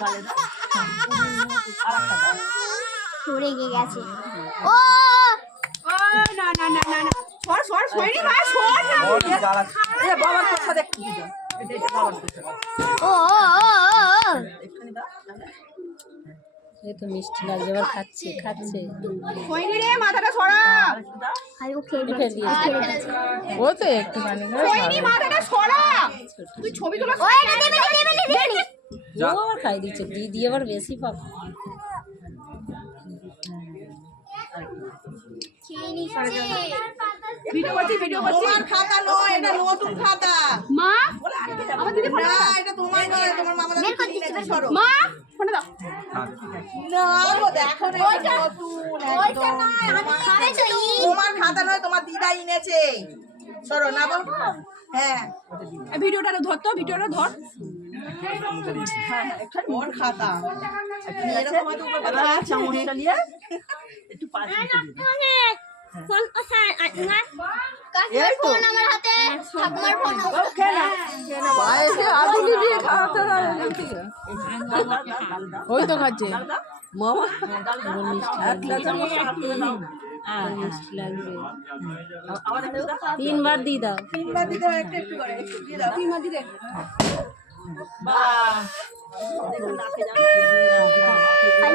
গালে দাও। আরেকটা দাও। রেগে গেছে। ও না না না না না সর সর সরি মা সর না এ বাবার প্রসাদ একটু দাও। এটা বাবার প্রসাদ। ও একটুখানি দাও। এই তো মিষ্টি লাগছে, এবার খাচ্ছে খাচ্ছে। সইনি রে মাথাটা সরা। আরেকটু দাও। আই ও খেয়ে ফেলে দিয়েছে। ও তো একটুখানি সইনি মাথাটা সরা। তুই ছবি তোলা। ও এটা দেবে দেবে ও আবার খাই দিচ্ছে, দিদি আবার বেশি পাবে। খেয়ে নিচ্ছে। ভিডিও করছি তোমার খাতা নয়, এটা নতুন খাতা। মা আমার দিদি না, এটা তোমার নয়, তোমার মামা দাদা কিনেছে, সরো। মা ফোন দাও। না গো, দেখো না, এটা নতুন একদম। খাবে তো তোমার খাতা নয়, তোমার দিদা এনেছে। সরো না বল। হ্যাঁ, এই ভিডিওটা ধর তো, ভিডিওটা ধর। ওর খাতা। এরকম হয়তো উপর কথা চামড়টা নিয়ে একটু পাশ দিতে দিবি। ফোন কোথায় আজমা কাছে এই তো। ফোন আমার হাতে ঠাকুমার ফোন পায়েসে আলু দিয়ে খাওয়াতে হবে। ওই তো খাচ্ছে মামা। মিষ্টি লাগবে। তিনবার দিয়ে দাও। তিনবার দিতে হয়, একটু একটু করে, একটু দিয়ে দাও। তিনবার দিদি বাহ দেখুন নাকে যাও। আই